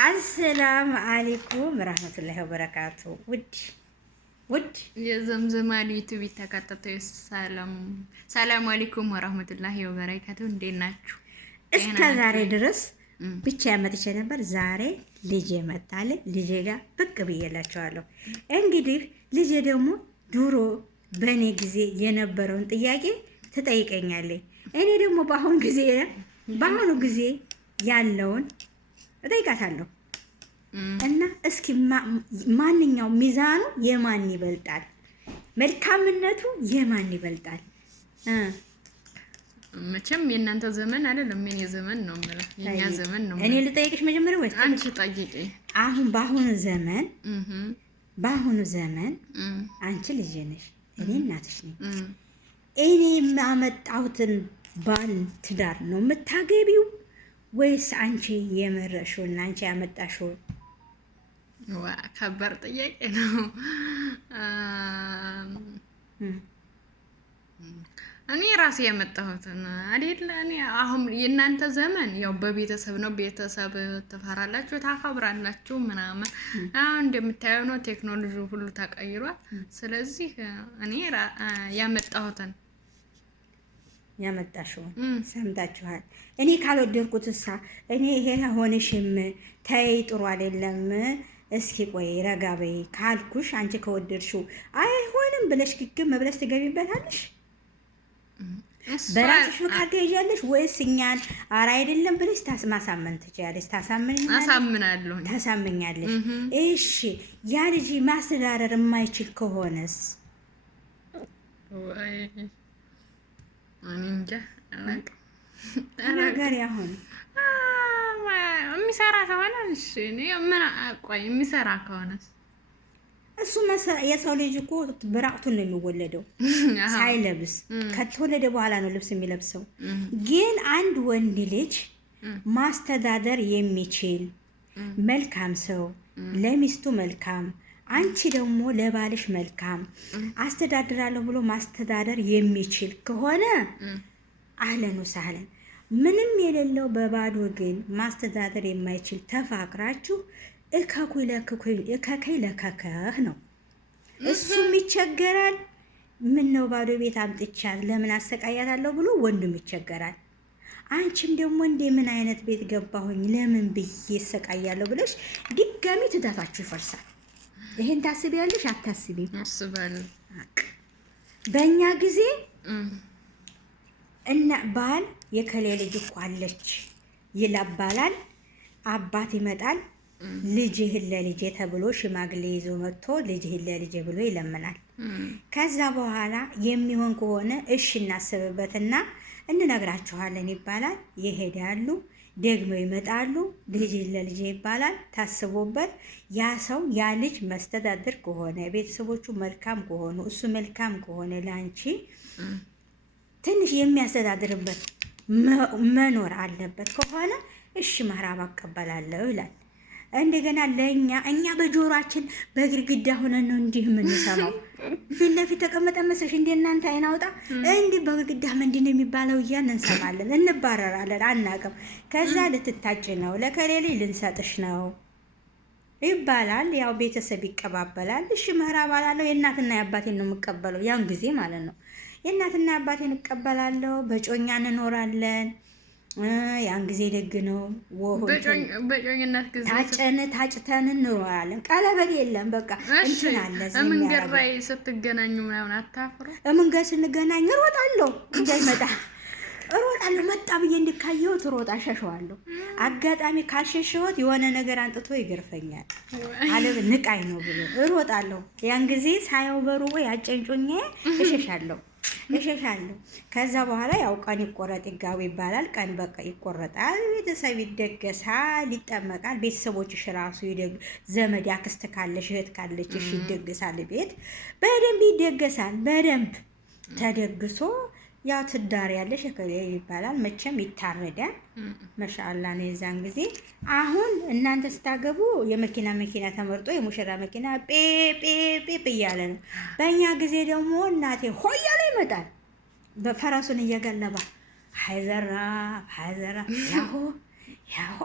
አሰላም አለይኩም ረህመቱላሂ ወበረካቱ። ውድ የዘምዘማ ዩቲዩብ ተከታታዮች ሰላም አለይኩም ወራህመቱላሂ ወበረካቱ። እንዴት ናችሁ? እስከ ዛሬ ድረስ ብቻ ያመጥቼ ነበር። ዛሬ ልጄ መጣለ። ልጄ ጋር ብቅ ብዬላቸዋለሁ። እንግዲህ ልጄ ደግሞ ድሮ በእኔ ጊዜ የነበረውን ጥያቄ ትጠይቀኛለች። እኔ ደግሞ በአሁኑ ጊዜ ያለውን እጠይቃታለሁ። እና እስኪ ማንኛው ሚዛኑ የማን ይበልጣል? መልካምነቱ የማን ይበልጣል? መቼም የእናንተ ዘመን አይደለም፣ የኔ ዘመን ነው ማለት የኛ ዘመን ነው። እኔ ልጠይቅሽ መጀመሪያ ወይስ አንቺ ጠይቂ? በአሁኑ ዘመን አንቺ ልጅ ነሽ፣ እኔ እናትሽ ነኝ። እኔ የማመጣሁትን ባል ትዳር ነው የምታገቢው ወይስ አንቺ የመረሽውና አንቺ ያመጣሽው? ከባድ ጥያቄ ነው። እኔ ራሴ ያመጣሁትን አይደል? እኔ አሁን የእናንተ ዘመን ያው በቤተሰብ ነው። ቤተሰብ ትፈራላችሁ፣ ታከብራላችሁ ምናምን። አሁን እንደምታየው ነው፣ ቴክኖሎጂ ሁሉ ተቀይሯል። ስለዚህ እኔ ያመጣሽው ሰምታችኋል። እኔ ካልወደድኩትሳ እኔ ይሄ ሆነሽም ተይ ጥሩ አይደለም፣ እስኪ ቆይ ረጋ በይ ካልኩሽ አንቺ ከወደድሽው አይሆንም ብለሽ ግግም ብለሽ ትገቢበታለሽ? በራስሽ ፍቃድ ትሄጃለሽ ወይስ እኛን ኧረ አይደለም ብለሽ ማሳመን ትችያለሽ? ታሳምኛለሽ። እሺ ያ ልጅ ማስተዳደር የማይችል ከሆነስ? እንጃ ነገር ያሁን የሚሰራ ከሆነ እሺ፣ የሚሰራ ከሆነስ? እሱ የሰው ልጅ እኮ ብራቅቱን ነው የሚወለደው፣ ሳይለብስ ከተወለደ በኋላ ነው ልብስ የሚለብሰው። ግን አንድ ወንድ ልጅ ማስተዳደር የሚችል መልካም ሰው፣ ለሚስቱ መልካም፣ አንቺ ደግሞ ለባልሽ መልካም አስተዳድራለሁ ብሎ ማስተዳደር የሚችል ከሆነ አህለን ወሰህለን። ምንም የሌለው በባዶ ግን ማስተዳደር የማይችል ተፋቅራችሁ እከከይ ለከከህ ነው። እሱም ይቸገራል። ምን ነው ባዶ ቤት አምጥቻት ለምን አሰቃያታለሁ ብሎ ወንዱም ይቸገራል። አንቺም ደግሞ እንደ ምን አይነት ቤት ገባሁኝ ለምን ብዬ እሰቃያለሁ ብለሽ ድጋሚ ትዳታችሁ ይፈርሳል። ይሄን ታስቢያለሽ? አታስቢም? አስባለሁ። በእኛ ጊዜ እና ባል የከሌ ልጅ እኮ አለች ይላባላል። አባት ይመጣል፣ ልጅህን ለልጄ ተብሎ ሽማግሌ ይዞ መጥቶ ልጅህን ለልጄ ብሎ ይለምናል። ከዛ በኋላ የሚሆን ከሆነ እሺ እናስብበትና እንነግራችኋለን ይባላል። ይሄዳሉ፣ ደግሞ ይመጣሉ። ልጅህን ለልጄ ይባላል። ታስቦበት ያ ሰው ያ ልጅ መስተዳድር ከሆነ ቤተሰቦቹ መልካም ከሆኑ እሱ መልካም ከሆነ ለአንቺ ትንሽ የሚያስተዳድርበት መኖር አለበት ከሆነ እሺ መህራብ አቀበላለሁ ይላል። እንደገና እኛ በጆሮአችን በግድግዳ ሆነን ነው እንዲህ የምንሰማው። ፊት ለፊት ተቀመጠ መስለሽ እንደ እናንተ አይን አውጣ እንዲህ በግድግዳ ምንድን ነው የሚባለው እያልን እንሰማለን፣ እንባረራለን፣ አናውቅም። ከዛ ልትታጭ ነው ለከሌሌ ልንሰጥሽ ነው ይባላል። ያው ቤተሰብ ይቀባበላል። እሺ መህራብ አላለሁ። የእናትና የአባቴን ነው የምቀበለው ያን ጊዜ ማለት ነው። የእናትና የአባቴን እቀበላለሁ። በጮኛ እንኖራለን። ያን ጊዜ ደግ ነው። በጮኝነት ጊዜ ታጭተን እንኖራለን። ቀለበት የለም በቃ እንትን አለ። መንገድ ላይ ስትገናኙ ምናምን አታፍሩ? መንገድ ስንገናኝ እሮጣለሁ፣ እንዳይመጣ እሮጣለሁ። መጣ ብዬ እንድካየሁት እሮጣ ሸሸዋለሁ። አጋጣሚ ካልሸሸሁት የሆነ ነገር አንጥቶ ይገርፈኛል። አለ ንቃይ ነው ብሎ እሮጣለሁ። ያን ጊዜ ሳየው በሩቆ ያጨንጮኝ እሸሻለሁ። ከዛ በኋላ ያው ቀን ይቆረጥ ይጋቡ ይባላል። ቀን በቃ ይቆረጣል። ቤተሰብ ይደገሳል፣ ይጠመቃል። ቤተሰቦችሽ ራሱ ዘመድ አክስት ካለሽ እህት ካለች እሺ ይደገሳል። ቤት በደንብ ይደገሳል። በደንብ ተደግሶ ያው ትዳር ያለሽ እከሌ ይባላል። መቼም ይታረዳል። ማሻአላ ነው የዛን ጊዜ። አሁን እናንተ ስታገቡ የመኪና ተመርጦ የሙሽራ መኪና ጴ እያለ ነው። በእኛ ጊዜ ደግሞ እናቴ ሆያለ ይመጣል በፈረሱን እየገለባ ሀይዘራ ያሆ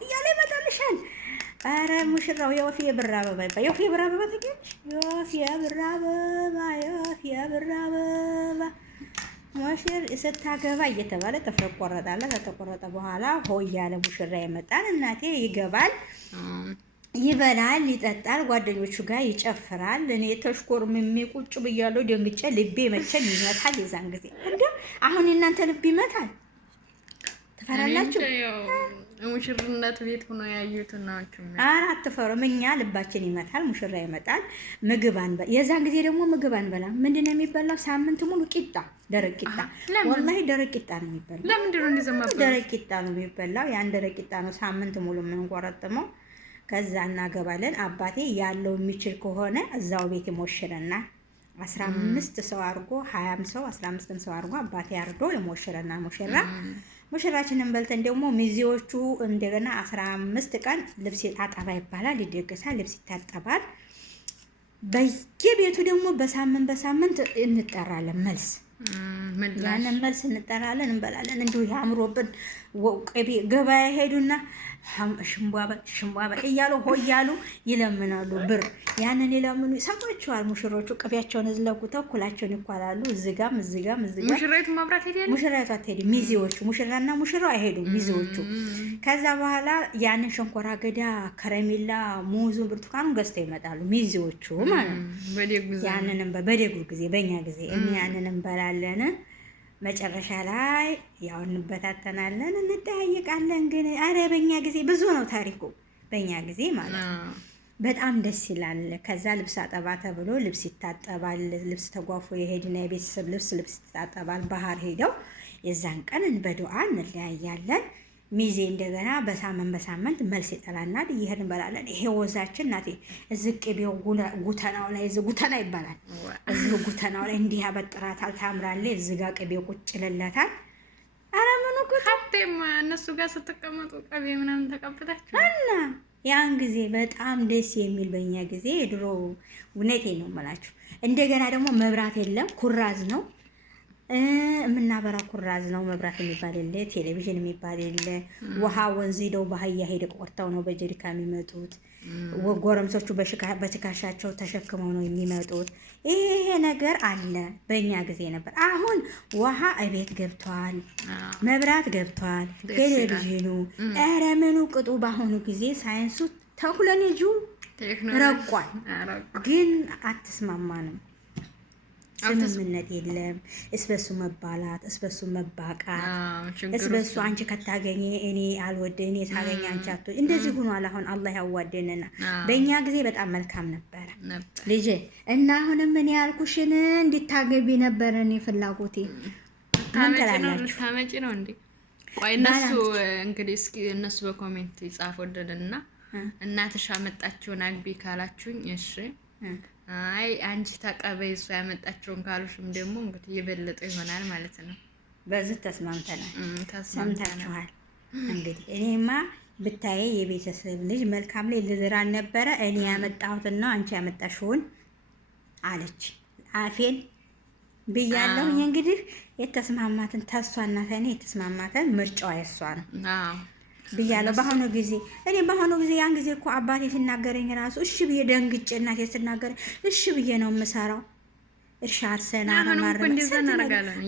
እያለ ይመጣልሻል። ኧረ ሙሽራው የወፍ የብር አበባ ይባል። የወፍ የብር አበባ ታውቂያለሽ? የወፍ የብር አበባ የወፍ የብር አበባ ሙሽር ስታገባ እየተባለ ጥፍር ቆረጣለ። ከተቆረጠ በኋላ ሆይ ያለ ሙሽራ ይመጣል። እናቴ ይገባል፣ ይበላል፣ ይጠጣል፣ ጓደኞቹ ጋር ይጨፍራል። እኔ ተሽኮርምሜ ቁጭ ብያለሁ። ደንግጬ ልቤ መቼም ይመታል። የዛን ጊዜ እንደ አሁን የእናንተ ልብ ይመታል? ትፈራላችሁ? ሙሽርነት ቤት ሆኖ ያዩት ናቸው። አራት ፈሮም እኛ ልባችን ይመታል። ሙሽራ ይመጣል። ምግብ አንበላ። የዛን ጊዜ ደግሞ ምግብ አንበላም። ምንድን ነው የሚበላው? ሳምንት ሙሉ ቂጣ፣ ደረቅ ቂጣ። ወላሂ ደረቅ ቂጣ ነው የሚበላው። ለምንድን ነው እንደዚህ ማለት? ደረቅ ቂጣ ነው የሚበላው። ያን ደረቅ ቂጣ ነው ሳምንት ሙሉ የምንቆረጥመው። ከዛ እናገባለን። አባቴ ያለው የሚችል ከሆነ እዛው ቤት ይሞሽረና 15 ሰው አድርጎ 20 ሰው 15 ሰው አድርጎ አባቴ አርዶ የሞሽረና ሙሽራችንን በልተን ደግሞ ሚዜዎቹ እንደገና 15 ቀን ልብስ አጠባ ይባላል፣ ይደገሳል፣ ልብስ ይታጠባል። በየቤቱ ደግሞ በሳምንት እንጠራለን። መልስ ያንን መልስ እንጠራለን፣ እንበላለን። እንዲሁ ያምሮብን ቅቤ ገበያ ሄዱና ሽምቧበ እያሉ ሆያሉ ይለምናሉ ብር። ያንን ይለምኑ ይሰጧቸዋል። ሙሽሮቹ ቅቤያቸውን እዝለጉ ተኩላቸውን ይኳላሉ። እዝጋም ሙሽራይቱ ማብራት ሄደ። ሙሽራይቱ አትሄድም። ሚዜዎቹ ሙሽራና ሙሽራው አይሄዱም፣ ሚዜዎቹ። ከዛ በኋላ ያንን ሸንኮራ አገዳ፣ ከረሜላ፣ ሙዙ፣ ብርቱካኑን ገዝተው ይመጣሉ ሚዜዎቹ ማለት ነው። ያንንም በደጉ ጊዜ በእኛ ጊዜ ያንን እንበላለን። መጨረሻ ላይ ያው እንበታተናለን፣ እንጠያየቃለን። ግን አረ በእኛ ጊዜ ብዙ ነው ታሪኩ። በእኛ ጊዜ ማለት ነው በጣም ደስ ይላል። ከዛ ልብስ አጠባ ተብሎ ልብስ ይታጠባል። ልብስ ተጓፎ የሄድና የቤተሰብ ልብስ ይታጠባል። ባህር ሄደው የዛን ቀን በዱዓ እንለያያለን። ሚዜ እንደገና በሳምንት መልስ ይጠላናል። ይሄን እንበላለን። ይሄ ወዛችን ናቴ እዚህ ቅቤው ጉተናው ላይ እዚህ ጉተና ይባላል። እዚህ ጉተናው ላይ እንዲህ ያበጥራታል፣ ታምራለች። እዚህ ጋር ቅቤው ቁጭ ይልለታል። አረ ምኑ ሀብቴም እነሱ ጋር ስትቀመጡ ቅቤ ምናምን ተቀብታችሁ እና ያን ጊዜ በጣም ደስ የሚል በእኛ ጊዜ ድሮ እውነቴን ነው የምላችሁ። እንደገና ደግሞ መብራት የለም፣ ኩራዝ ነው የምናበራ ኩራዝ ነው። መብራት የሚባል የለ፣ ቴሌቪዥን የሚባል የለ። ውሃ ወንዝ ሄደው ባህያ ሄደ ቆርተው ነው በጀሪካ የሚመጡት። ጎረምሶቹ በትከሻቸው ተሸክመው ነው የሚመጡት። ይሄ ነገር አለ በእኛ ጊዜ ነበር። አሁን ውሃ እቤት ገብቷል፣ መብራት ገብቷል፣ ቴሌቪዥኑ ኧረ ምኑ ቅጡ። በአሁኑ ጊዜ ሳይንሱ ተኩለኔጁ ረቋል፣ ግን አትስማማንም። ስምምነት የለም። እስበሱ መባላት፣ እስበሱ መባቃት፣ እስበሱ አንቺ ከታገኘ እኔ አልወደ፣ እኔ ታገኘ አንቺ አትወደ። እንደዚህ ሆኗል። አሁን አላህ ያዋደንና በእኛ ጊዜ በጣም መልካም ነበረ ልጄ። እና አሁንም እኔ ያልኩሽን እንድታገቢ ነበረ እኔ ፍላጎቴ። ምን ትላላችሁ? ታመጪ ነው እንዴ? ቆይ እነሱ እንግዲህ እስኪ እነሱ በኮሜንት ይጻፉልንና እናትሽ አመጣችውን አግቢ ካላችሁኝ እሺ። አይ አንቺ ተቀበይ እሷ ያመጣችውን ካሉሽም ደግሞ እንግዲህ የበለጠ ይሆናል ማለት ነው። በዚህ ተስማምተናል። ሰምታችኋል እንግዲህ። እኔማ ብታዬ የቤተሰብ ልጅ መልካም ላይ ልዝራን ነበረ። እኔ ያመጣሁትን ነው አንቺ ያመጣሽውን አለች። አፌን ብያለሁኝ። እንግዲህ የተስማማትን ተሷና ተኔ የተስማማትን ምርጫዋ የሷ ነው ብያለሁ። በአሁኑ ጊዜ ያን ጊዜ እኮ አባቴ ሲናገረኝ ራሱ እሺ ብዬ ደንግጬ እናቴ ስትናገረኝ እሺ ብዬ ነው የምሰራው። እርሻ አርሰና አረማረ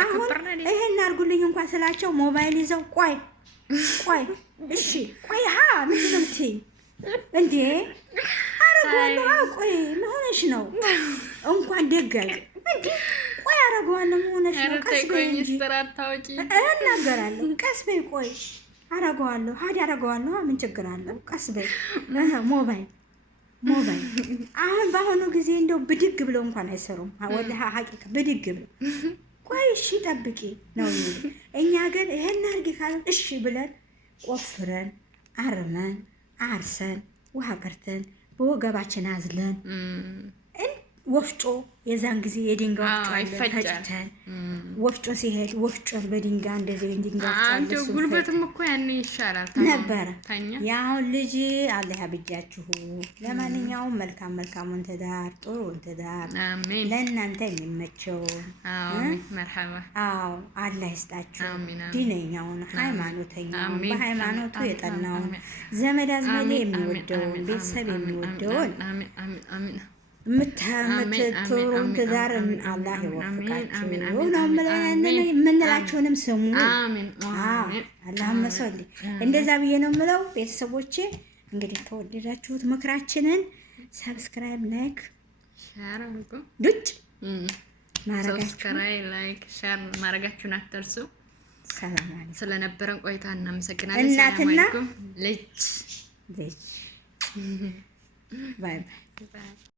አሁን ይሄን አድርጉልኝ እንኳን ስላቸው ሞባይል ይዘው ቆይ እሺ ቆይ ምንድን ነው የምትይኝ እንዴ? አረጋለሁ። ቆይ መሆንሽ ነው እንኳን ደጋግ እንዴ? ቆይ አረጋለሁ መሆንሽ ነው። ቀስ በይ እንጂ እናገራለሁ። ቀስ በይ ቆይ አረጋለሁ አረጋለሁ። ምን ችግር አለው? ቀስ በይ። ሞባይል አሁን በአሁኑ ጊዜ እንደው ብድግ ብለው እንኳን አይሰሩም። ወላሂ ሀቂቃ ብድግ ብለው ቆይ እሺ ጠብቂ ነው የሚሉ። እኛ ግን ይሄን አድርጊ ካለን እሺ ብለን ቆፍረን አርመን አርሰን ውሃ ቀርተን በወገባችን አዝለን ወፍጮ የዛን ጊዜ የድንጋይ ወፍጮ አለ ይፈጫል። ፈጭተን ወፍጮ ሲሄድ ወፍጮ በድንጋይ እንደዚህ ድንጋይ ወፍጮ አለ አንተ ጉልበትም እኮ ያኔ ይሻላል ነበረ። ታኛ ያው ልጅ አላህ ያብጃችሁ። ለማንኛውም መልካሙን ትዳር ጥሩን ትዳር አሜን ለእናንተ የሚመቸው አሜን መርሐባ አዎ አላህ ይስጣችሁ። አሜን ዲነኛውን ሃይማኖተኛውን አሜን በሃይማኖቱ አሜን የጠናውን አሜን ዘመድ አዝማድ አሜን የሚወደውን አሜን ቤተሰብ አሜን የሚወደውን አሜን አሜን አሜን የምትጥሩን ትዳር አላህ ይወፍቃችሁ ነው አሜን የምንላችሁንም ስሙ። አሜን አላሁመ ሶሊ እንደዛ ብዬ ነው የምለው። ቤተሰቦቼ እንግዲህ ከወደዳችሁት ምክራችንን ሰብስክራይብ፣ ላይክ፣ ሼር አድርጉ። ዱጭ ሰብስክራይብ፣ ላይክ፣ ሼር ማድረጋችሁን አትርሱ። ሰላም አለይኩም። ስለነበረን ቆይታ እናመሰግናለን። እናትና ሰላም አለይኩም። ልጅ ባይ ባይ።